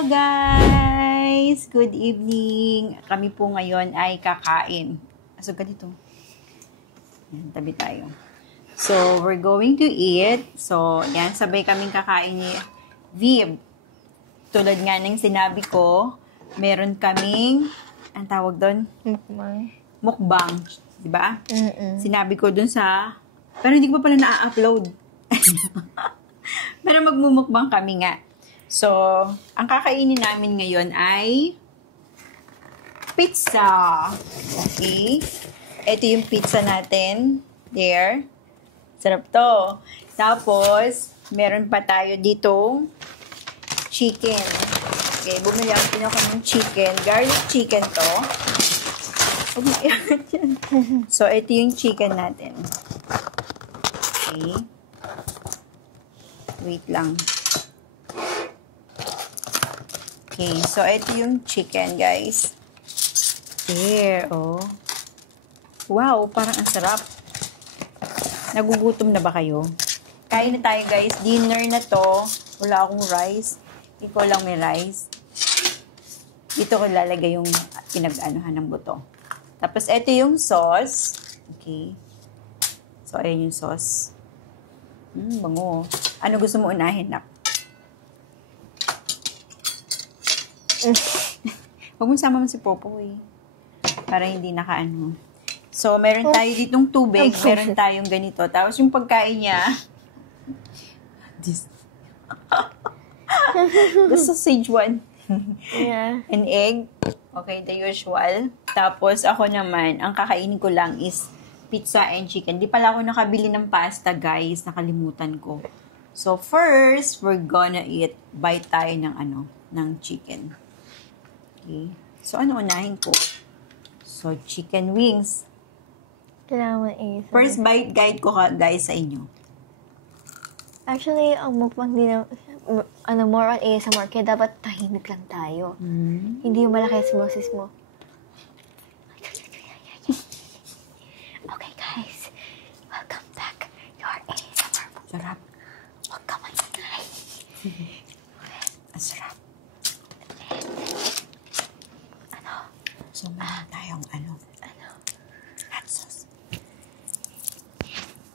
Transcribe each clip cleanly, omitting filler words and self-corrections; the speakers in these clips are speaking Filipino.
Hello guys! Good evening! Kami po ngayon ay kakain. So, ganito. Yan, tabi tayo. So, we're going to eat. So, yan, sabay kaming kakain ni Viv. Tulad nga ng sinabi ko, meron kaming, ang tawag doon? Mukbang. Diba? Sinabi ko dun sa, pero hindi ko pa pala na-upload. Pero magmumukbang kami nga. So, ang kakainin namin ngayon ay pizza. Okay? Ito yung pizza natin. There. Sarap to. Tapos, meron pa tayo ditong chicken. Okay, bumili ako ng chicken. Garlic chicken to. So, ito yung chicken natin. Okay. Wait lang. Okay, so ito yung chicken, guys. There, oh. Wow, parang ang sarap. Nagugutom na ba kayo? Kain na tayo, guys. Dinner na to. Wala akong rice. Ikaw lang may rice. Dito ko lalagay yung pinag-anuhan ng buto. Tapos, ito yung sauce. Okay. So, ayan yung sauce. Bango. Ano gusto mo unahin, Nak? Huwag mo sama mo si Popo, eh. Para hindi nakaano. So, meron tayo ditong tubig. Meron tayong ganito. Tapos, yung pagkain niya, the sausage one. Yeah. An egg. Okay, the usual. Tapos, ako naman, ang kakainin ko lang is pizza and chicken. Di pala ako nakabili ng pasta, guys. Nakalimutan ko. So, first, we're gonna bite tayo ng chicken. Okay. So, ano unahin ko? So, chicken wings. Kailangan mo First bite guide ko, guys, sa inyo. Actually, ang mukbang din more on ASMR, kaya dapat tahimik lang tayo. Hindi yung malaki sa boses mo. Okay, guys. Welcome back. Your ASMR. Sarap. Huwag ka maingay. Ang sarap. So, meron tayong hot sauce.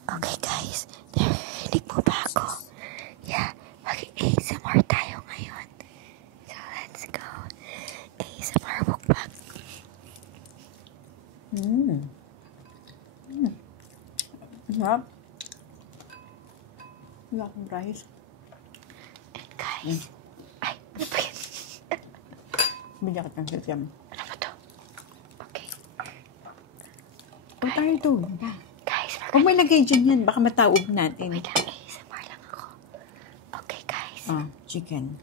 Okay, guys. Narinig mo ba ako? Yeah. Mag-ASMR tayo ngayon. So, let's go. ASMR mukbang. Sarap. Wala akong rice. And guys, ay, ano ba yun? Bili ako ng sisam. Ano ba to? Okay. Huwag tayo doon. Guys, Huwag mo ilagay dyan yan. Baka mataob natin. wait lang, ASMR lang ako. Okay, guys. Chicken.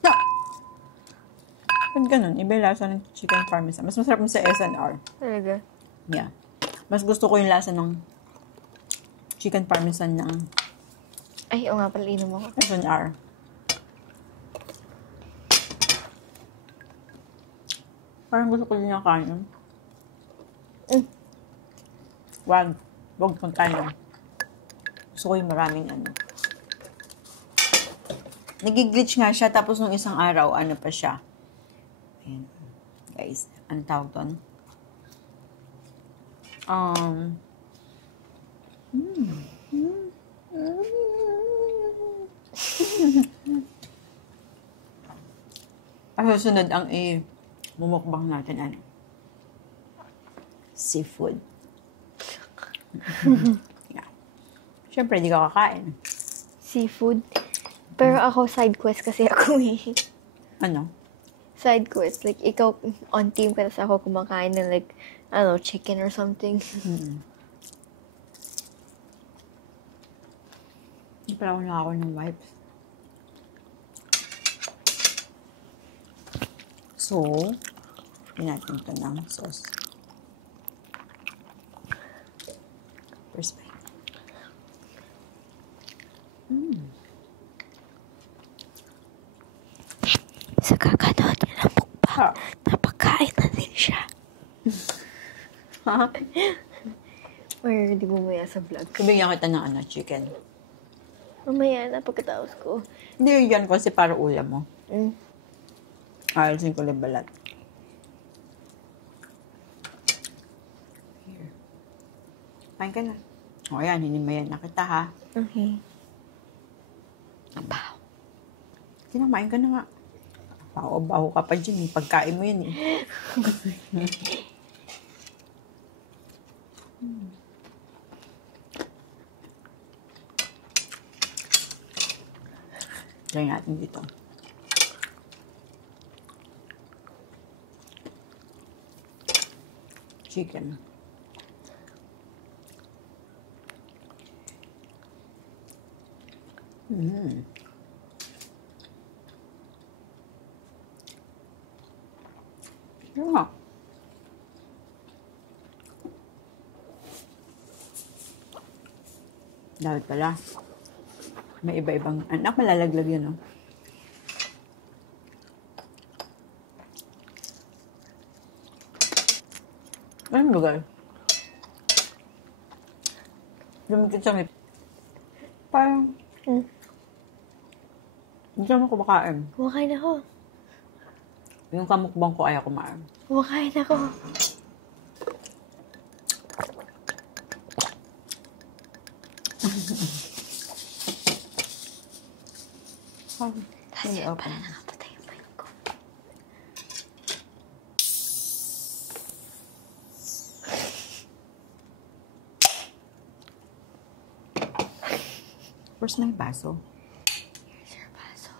No! Ba't ganun? Iba yung lasa ng chicken parmesan. Mas masarap mo sa SNR. Talaga? Yeah. Mas gusto ko yung lasa ng chicken parmesan ng Ay, oo nga pala, inom ako. SNR. Parang gusto ko din yung kanin. Wag kang kanin. Gusto ko yung maraming Nag-glitch nga siya, tapos nung isang araw, pa siya. Ayan. Guys, ano tawag doon? Susunod ang mumukbang natin, seafood. Yeah. Siyempre, di ka kakain. Seafood. Pero ako, side quest kasi ako eh. Ano? Side quest. Like, ikaw on team ka, tapos ako kumakain ng like, chicken or something. Hindi pala ako nakakaw ng wipes. So, natin ito ng sauce. First bite. Sa kakanood niya ng mukbang, napakain na din siya. Or di mo maya sa vlog. Bibigyan kita ng chicken. Mamaya na pagkatapos ko. Hindi yan kasi para ulam mo. Mm. Ayusin ko lang balat. Here. Kain ka na. O yan, hinimayan na kita ha. Okay. Abaw. Kinamain ka na nga. Baho ka pa dyan. Pagkain mo yun eh. Try natin dito. Chicken. Mm. Yeah. Dahil pala. May iba-ibang anak, malalaglag yun, no? Anong lugar? Lumikit sa may... Parang... Hindi naman kumakain. Kumakain ako. Yung kamukbang ko ayaw kumain. Kumakain ako. Hindi Kasi open. pala nakapatay yung mic ko. Where's my baso? Here's your baso.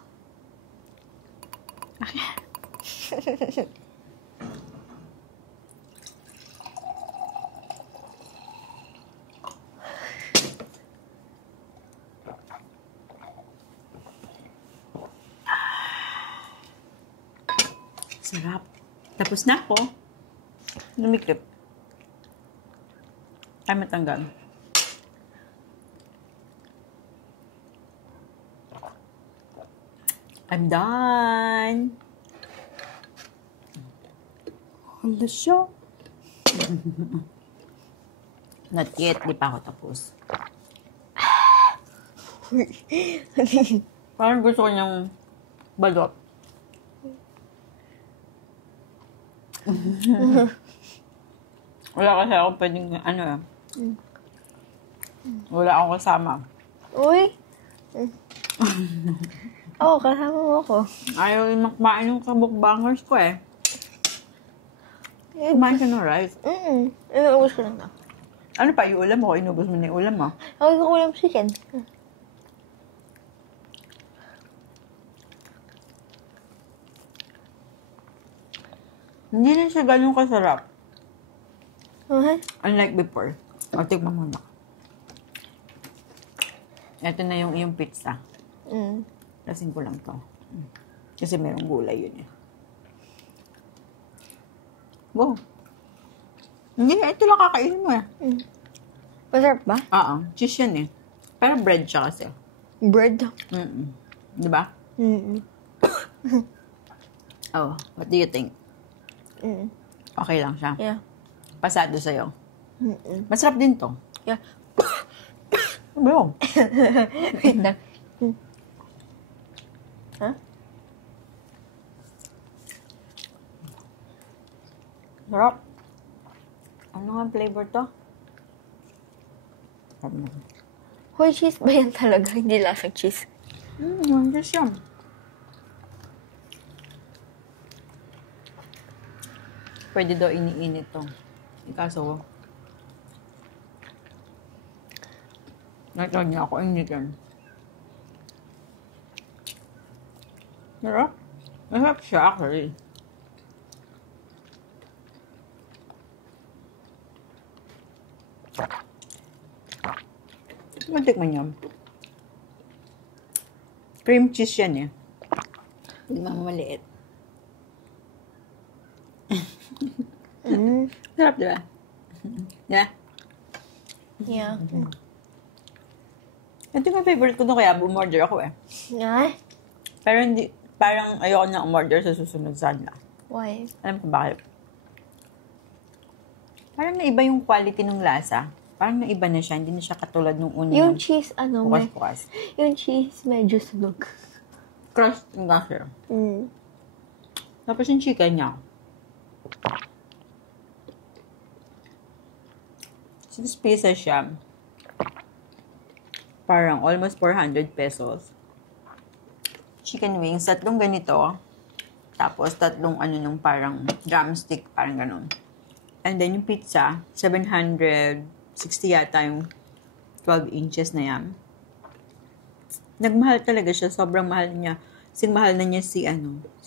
Sarap. Tapos na ako. Lumiklip. Ay, matanggal. I'm done. Hala siya. Not yet. Di pa ako tapos. Parang gusto ko niyang balot. Wala kasi ako pwedeng, ano eh. Wala akong kasama. Uy! Oo, kasama mo ako. Ayaw yung makmain yung kabukbangers ko eh. Kumain ka ng rice. Inuubos ko lang na. Ano pa, yung ulam mo? Inubos mo na yung ulam mo? Ako yung ulam chicken. Hindi na siya ganun kasarap. Okay? Unlike before. O, tignan mo na. Ito na yung iyong pizza. Lasing ko lang to. Kasi merong gulay yun eh. Wow. Hindi na, ito lang kakainin mo eh. Masarap ba? Oo, cheese yan eh. Pero bread siya kasi. Bread. Di ba? Oh, what do you think? Okay lang siya. Yeah. Pasado sa'yo. Masarap din to. Yeah. Ano ba yun? Wait lang. Huh? Sarap. Ano nga flavor to? Hoy, cheese ba yan talaga? Hindi lasang cheese. Yung cheese yan. Pwede daw iniinit to. Ikaso, natawag niya ako initin. Sarap. Masarap siya actually. Matikman niyo. Cream cheese yan eh. Hindi mo maliit. Sarap, di ba? Yeah? Yeah. Ito yung favorite ko doon kaya umorder ako eh. Yeah? Pero hindi, parang ayoko na umorder sa susunod sana. Why? Alam ko bakit? Parang naiba yung quality ng lasa. Parang naiba na siya. Hindi na siya katulad nung una. Yung cheese, ano, bukas-bukas. yung cheese medyo sunog. Crust nga siya. Mm. Tapos yung chicken niya. 6 pieces siya. Parang almost 400 pesos. Chicken wings, 3 ganito. Tapos 3 ano nung parang drumstick, parang ganun. And then yung pizza, 760 yata yung 12 inches na yan. Nagmahal talaga siya. Sobrang mahal niya. Kasing mahal na niya si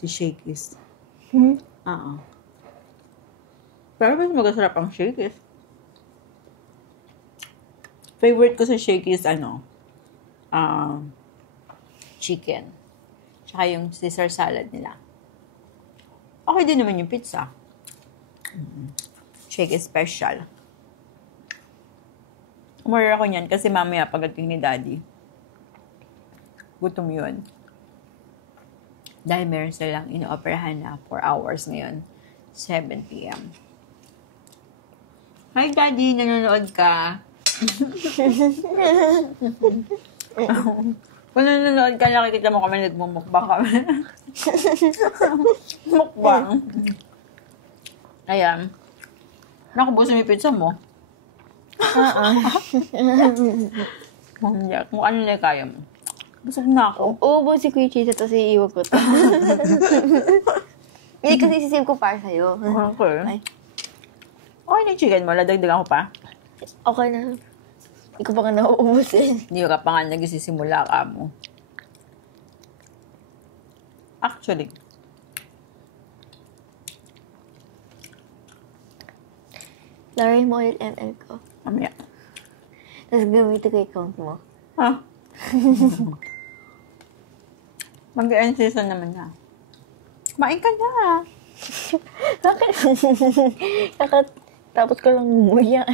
Shakey's. Oo. Pero mas magasarap ang Shakey's. Favorite ko sa Shakey's, chicken. Tsaka yung Caesar salad nila. Okay din naman yung pizza. Shakey's special. Umorder ako niyan kasi mamaya pagdating ni Daddy, gutom yun. Dahil meron silang ino-operahan na 4 hours ngayon. 7 p.m. Hi, Daddy! Nanonood ka? Kung nanonood ka, nakikita mo kami, nagmumukbang kami. Mukbang. Ayan. Nakubusin mo yung pizza mo. Kung ano na kaya mo. Busog na ako. Uubo si Kuya Cheese, tapos iiwan ko to. Hindi kasi sisave ko para sa'yo. Okay. Ay. Okay na yung chicken mo. Ladagdagan ko pa. Okay na. Hindi ko pa nga nauubusin. Hindi ka pa nga nagsisimula ka mo. Actually. Laray mo ulit ML ko. Mamaya. Tapos gamitin ko yung account mo. Ha? Mag-end season naman na. Kumain ka na. Bakit? Tapos ko lang umuyan.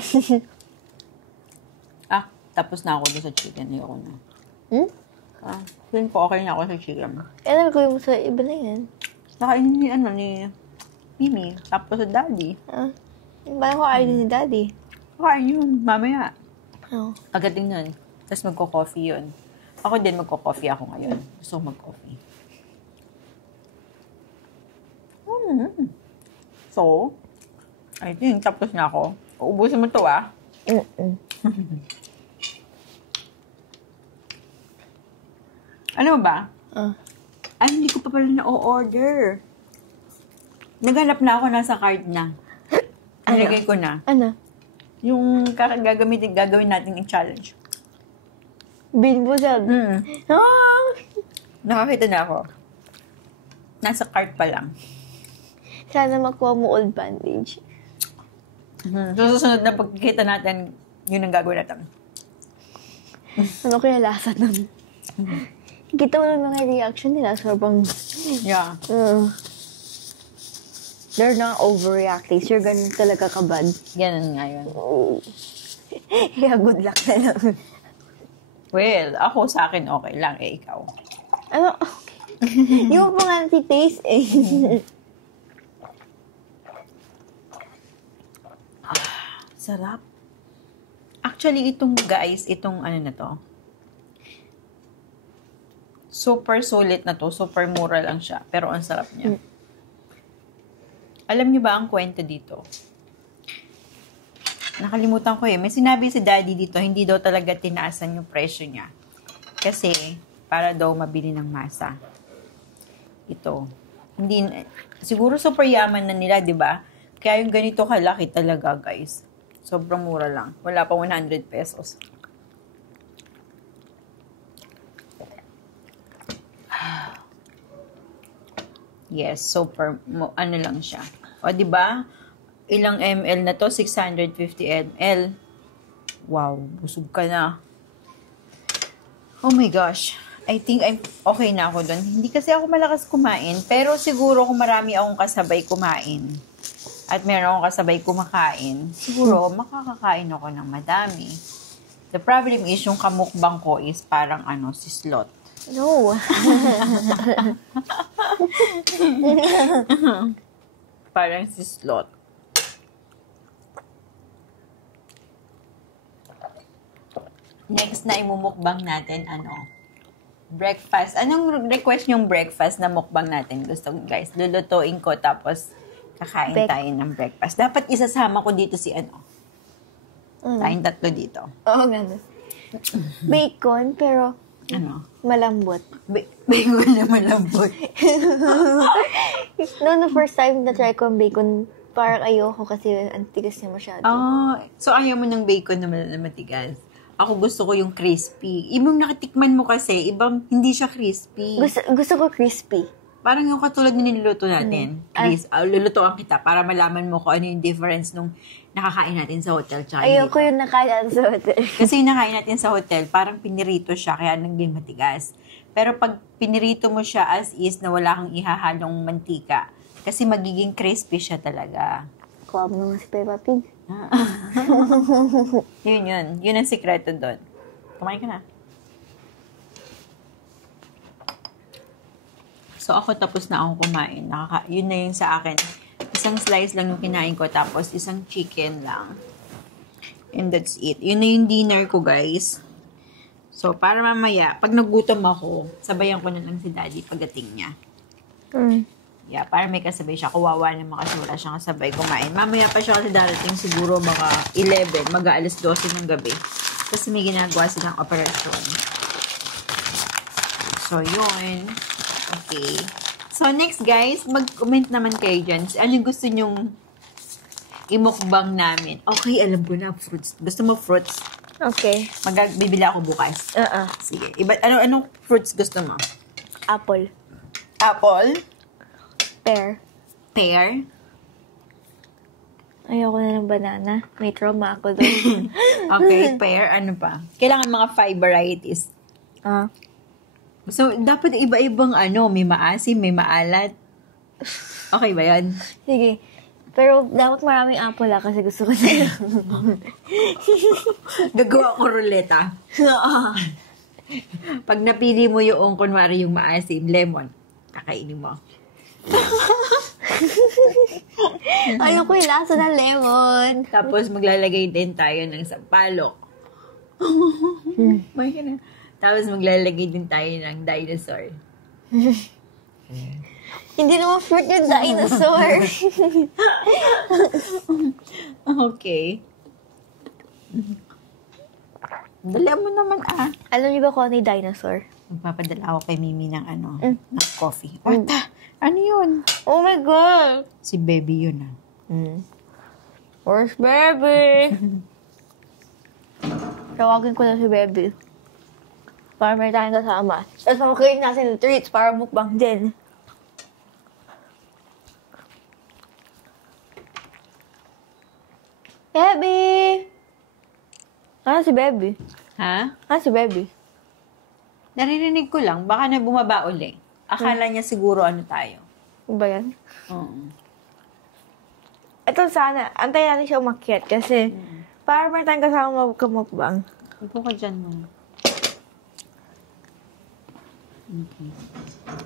Tapos na ako doon sa chicken. Ayoko na. Feeling ko okay na ako sa chicken. Nagawin mo sa iba na yan. Nakainin ni Mimi. Tapos sa Daddy. Parang ko ayaw ni Daddy. Kain yun. Mamaya. Oh. Agating nun. Tapos magko-coffee yun. Ako din magko-coffee ako ngayon. Gusto ko mag-coffee. So, I think tapos na ako. Uubusin mo to Ano ba? Ay, hindi ko pa pala na-order. Naghanap na ako, nasa card na. Nilagay ko na. Ano? Yung gagawin natin yung challenge. Binbusag. Nakakita na ako. Nasa cart pa lang. Sana makuha mo old bandage. So, susunod na pagkikita natin, yun ang gagawin natin. Ano kaya lasa nun? Kita mo na mga reaction nila. Sobrang... Yeah. They're not overreacting. Sure, ganun talaga kabad. Ganun nga yun. Yeah, good luck na lang. Well, ako sa akin okay lang. Ikaw. Ano? Hindi mo pa nga nati-taste Sarap. Actually, itong ano na to, super sulit na to. Super mura lang siya. Pero ang sarap niya. Alam niyo ba ang kwento dito? Nakalimutan ko May sinabi si Daddy dito, hindi daw talaga tinaasan yung presyo niya. Kasi, para daw mabili ng masa. Ito. Siguro super yaman na nila, di ba? Kaya yung ganito kalaki talaga, guys. Sobrang mura lang. Wala pa 100 pesos. Yes, super, ano lang siya. O, di ba? Ilang ml na to? 650 ml. Wow, busog ka na. Oh my gosh. I think okay na ako doon. Hindi kasi ako malakas kumain, pero siguro kung marami akong kasabay kumain, at meron akong kasabay kumakain, siguro makakakain ako ng madami. The problem is, yung kamukbang ko is parang si slot. No. Parang si slot. Next na imumukbang natin, breakfast. Anong request yung breakfast na mukbang natin? Gusto ko, guys. Lulutuin ko, tapos kakain tayo ng breakfast. Dapat isasama ko dito si tayong tatlo dito. Oo, gano'n. Bacon, pero malambot. Bacon na malambot. No, first time na try ko ang bacon, parang ayoko kasi ang tigas niya masyado. So ayaw mo ng bacon na matigas? Ako gusto ko yung crispy. Ibang nakitikman mo kasi, ibang hindi siya crispy. Gusto ko crispy. Parang yung katulad na niluluto natin. Lulutuan kita para malaman mo kung ano yung difference nung nakakain natin sa hotel. Ayoko yung nakain sa hotel. Kasi yung nakain natin sa hotel, parang pinirito siya, kaya naging matigas. Pero pag pinirito mo siya as is, na wala kang ihahalong mantika, kasi magiging crispy siya talaga. Kuha mo naman si Peppa Pig. Yun. Yun ang sikreto doon. Kumain ka na. So, ako tapos na akong kumain. Yun na yung sa akin. Isang slice lang yung kinain ko, tapos isang chicken lang. And that's it. Yun na yung dinner ko, guys. So, para mamaya, pag nagutom ako, sabayan ko na lang si Daddy pagdating niya. Yeah, para may kasabay siya. Kawawa naman kasi wala siyang kasabay kumain. Mamaya pa siya kasi darating siguro mga 11, mag-aalas 12 ng gabi. Kasi may ginagawa silang operasyon. So, yun. Okay. So, next guys, mag-comment naman kayo dyan. Anong gusto nyong imukbang namin? Okay, alam ko na, fruits. Gusto mo fruits? Okay. Bibili ako bukas. Sige. Anong fruits gusto mo? Apple. Apple? Pear. Pear? Ayoko na ng banana. May trauma ako doon. Okay, pear. Ano pa? Kailangan mga 5 varieties. So, dapat iba-ibang may maasim, may maalat. Okay ba yan? Sige. Pero dapat maraming apple kasi gusto ko na. Gagawa ko ruleta. Pag napili mo yung, kunwari yung maasim, lemon, kakainin mo. Ayoko yung lasa ng lemon. Tapos maglalagay din tayo ng sampalok. May ka na. Tapos maglalagay din tayo ng dinosaur. Hindi naman fruit yung dinosaur. Okay. Dala mo naman Alam niyo ba kung ano yung dinosaur? Magpapadala ako kay Mimi ng ng coffee. What? Ano yun? Oh my God! Si Baby yun Where's Baby? Tawagin ko na si Baby. Para may tayong kasama. Tapos makain natin ng treats para mukbang din. Baby! Si Baby? Ha? Si Baby? Naririnig ko lang. Baka na bumaba uli. Akala niya siguro tayo. Ano ba yan? Oo. Ito sana, antayin natin siya umakyat kasi para may tayong kasama magkamukbang. Upo ka dyan mo. Okay.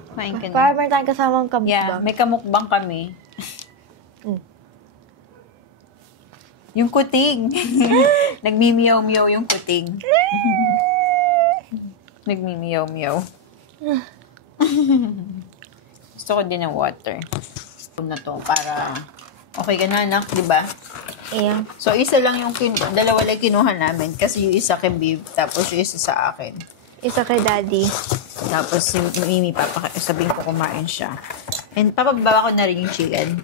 Kumain ka na. Para may tayong kasama magkamukbang. Yeah, may kamukbang kami. Yung kuting. Nagmimiyaw-miyaw yung kuting. Nagmimiyaw-miyaw. Gusto ko din ng water. Na to para okay ka na, anak, di ba? Yeah. So, isa lang yung dalawa lang kinuha namin kasi yung isa kay Babe, tapos yung isa sa akin. Isa kay Daddy. Tapos yung Mimi, sabihin ko kumain siya. And papababa ko na rin yung chicken.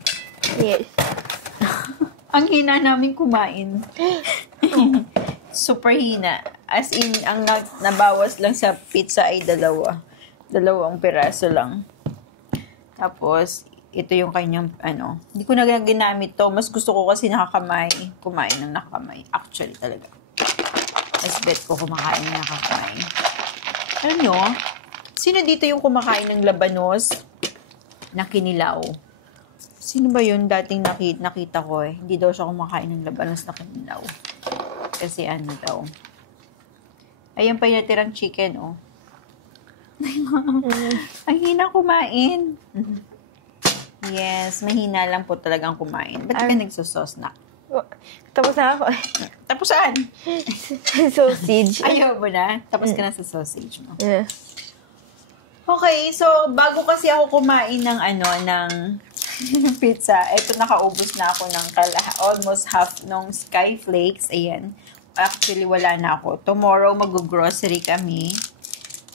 Yes. Ang hina namin kumain. Super hina. As in, ang nabawas lang sa pizza ay dalawang piraso lang. Tapos, ito yung kanyang, hindi ko na ginamit to. Mas gusto ko kasi kumain ng nakakamay. Actually, talaga. Mas bet ko kumakain ng nakakamay. Alam nyo, sino dito yung kumakain ng labanos na kinilaw? Sino ba yun dating nakita ko eh? Hindi daw siya kumakain ng labanos na kinilaw. Kasi daw. Ayan pa yung natirang chicken, oh. Ang hina kumain. Yes, mahina lang po talagang kumain. Ba't ka nagsasos na? Tapos na ako. Tapos saan? Sausage. Ayaw mo na? Tapos ka na sa sausage mo. Yeah. Okay, so bago kasi ako kumain ng ng pizza, eto nakaubos na ako ng almost half ng Skyflakes. Ayan. Actually, wala na ako. Tomorrow, mag-grocery kami.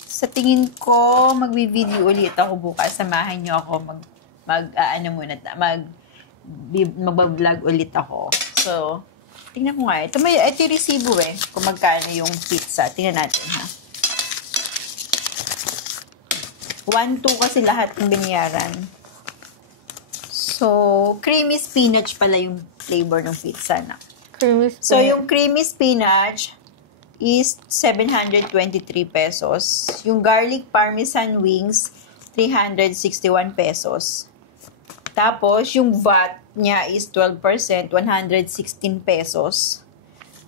Sa tingin ko, magbi-video ulit ako bukas. Samahan niyo ako mag-vlog ulit ako. So, tingnan ko nga. Ito yung resibo kung magkano yung pizza. Tingnan natin, ha. 1-2 kasi lahat ng binayaran. So, creamy spinach pala yung flavor ng pizza na. Creamy spinach. So, yung creamy spinach is 723 pesos. Yung garlic parmesan wings, 361 pesos. Tapos, yung VAT niya is 12%, 116 pesos.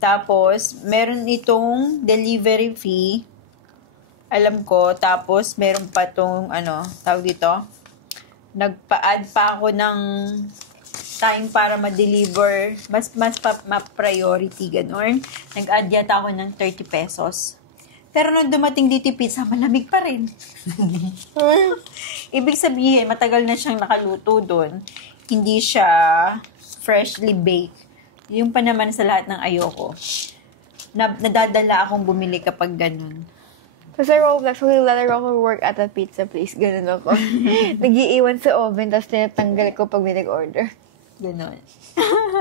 Tapos, meron itong delivery fee, alam ko. Tapos, meron pa itong, tawag dito, nagpa-add pa ako ng time para ma-deliver, mas ma-priority, gano'n. Nag-add yata ako ng 30 pesos. Pero nung dumating dito yung pizza, malamig pa rin. Ibig sabihin, matagal na siyang nakaluto doon. Hindi siya freshly baked. Yung pa naman sa lahat ng ayoko. Nadadala akong bumili kapag ganun. Sa Roblox, maglalaro ako work at a pizza place. Ganun ako. Nag-iiwan sa oven, tapos tinatanggal ko pag may nag-order. Ganun.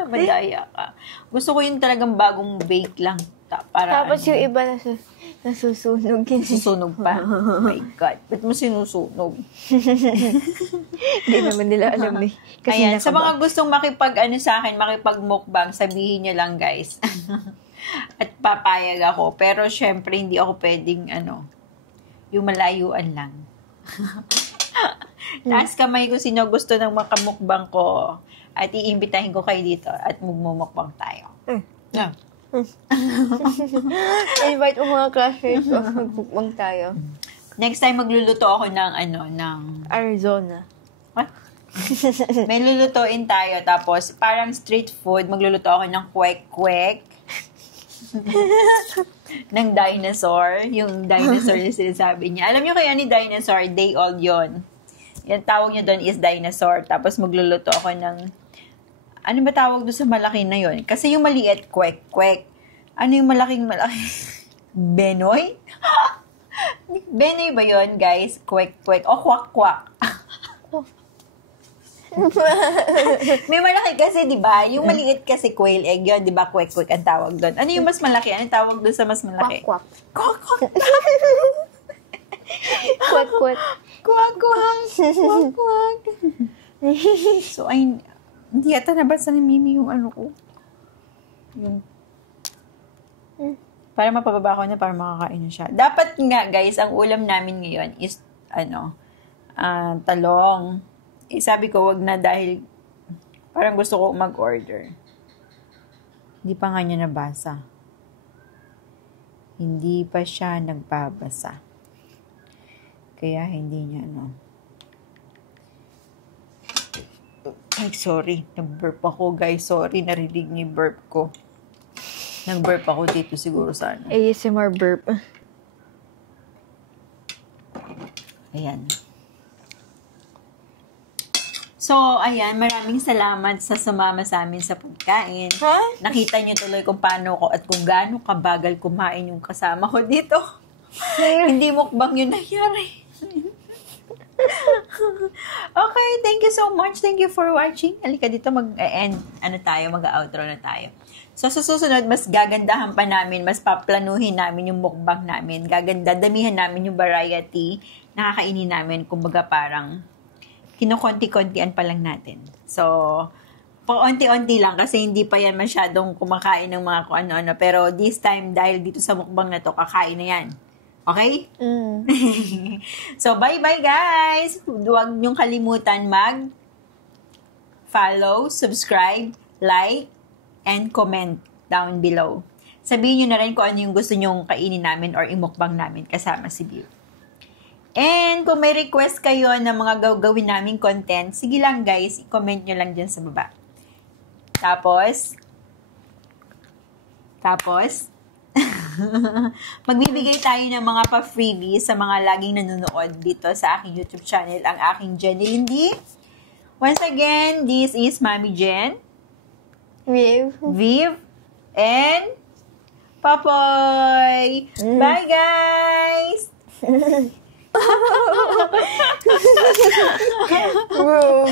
Madaya ka. Gusto ko yung talagang bagong bake lang. Tapos yung iba nasusunog. Susunog pa. Oh my God. Ba't mo sinusunog? Hindi naman nila alam eh. Kasi ayan, sa mga gustong sa akin, makipag-mukbang, sabihin nyo lang, guys. At papayag ako. Pero syempre, hindi ako pwedeng, yung malayuan lang. Taas kamay ko sino gusto ng makamukbang ko. At iimbitahin ko kayo dito at magmumukbang tayo. Yeah. Invite mo mga classmates ko. Magmukbang tayo. Next time, magluluto ako ng Arizona. What? May lulutuin tayo. Tapos, parang street food, magluluto ako ng kwek-kwek. ng dinosaur. Yung dinosaur yung sinasabi niya. Alam niyo kaya ni dinosaur, day old yon. Yung tawag niya doon is dinosaur. Tapos magluluto ako ng, ano ba tawag doon sa malaki na yon? Kasi yung maliit, kwek-kwek. Ano yung malaking? Benoy? Benoy ba yon, guys? Kwek-kwek. O kwak-kwak. May malaki kasi, di ba? Yung maliit kasi quail egg yun, di ba? Kwek-kwek ang tawag doon. Ano yung mas malaki? Ano yung tawag doon sa mas malaki? Kwak-kwak. Kwak-kwak. Kwak-kwak. Kwak-kwak. Kwak-kwak. So, hindi yata nabasa ni Mimi yung ko. Yung, para mapababa ko na para makakain na siya. Dapat nga, guys, ang ulam namin ngayon is, talong. Sabi ko, wag na dahil parang gusto ko mag-order. Hindi pa nga niya nabasa. Hindi pa siya nagbabasa. Kaya hindi niya, Ay, sorry. Nag-burp ako, guys. Sorry, narinig niyo yung burp ko. Nag-burp ako dito siguro sana. ASMR burp. Ayan. So, ayan, maraming salamat sa sumama sa amin sa pagkain. Huh? Nakita niyo tuloy kung paano ko at kung gaano kabagal kumain yung kasama ko dito. Hindi mukbang yun nangyari. Okay, thank you so much. Thank you for watching. Halika dito, mag-end, mag-outro na tayo. So, sa susunod, mas gagandahan pa namin, mas paplanuhin namin yung mukbang namin. Damihan namin yung variety na kakainin namin. Kumbaga parang kinukonti-kontian pa lang natin. So, paunti-unti lang kasi hindi pa yan masyadong kumakain ng mga kung ano-ano. Pero this time, dahil dito sa mukbang na to, kakain na yan. Okay? So, bye-bye guys! Huwag niyong kalimutan mag-follow, subscribe, like, and comment down below. Sabihin niyo na rin kung ano yung gusto niyong kainin namin or imukbang namin kasama si Bill. And kung may request kayo ng mga gagawin naming content, sige lang guys, i-comment nyo lang dyan sa baba. Tapos, Tapos, magbibigay tayo ng mga pa-freebies sa mga laging nanonood dito sa aking YouTube channel, ang aking Jenny Lindy. Once again, this is Mami Jen, Viv, and Papoy. Bye, guys! Bro.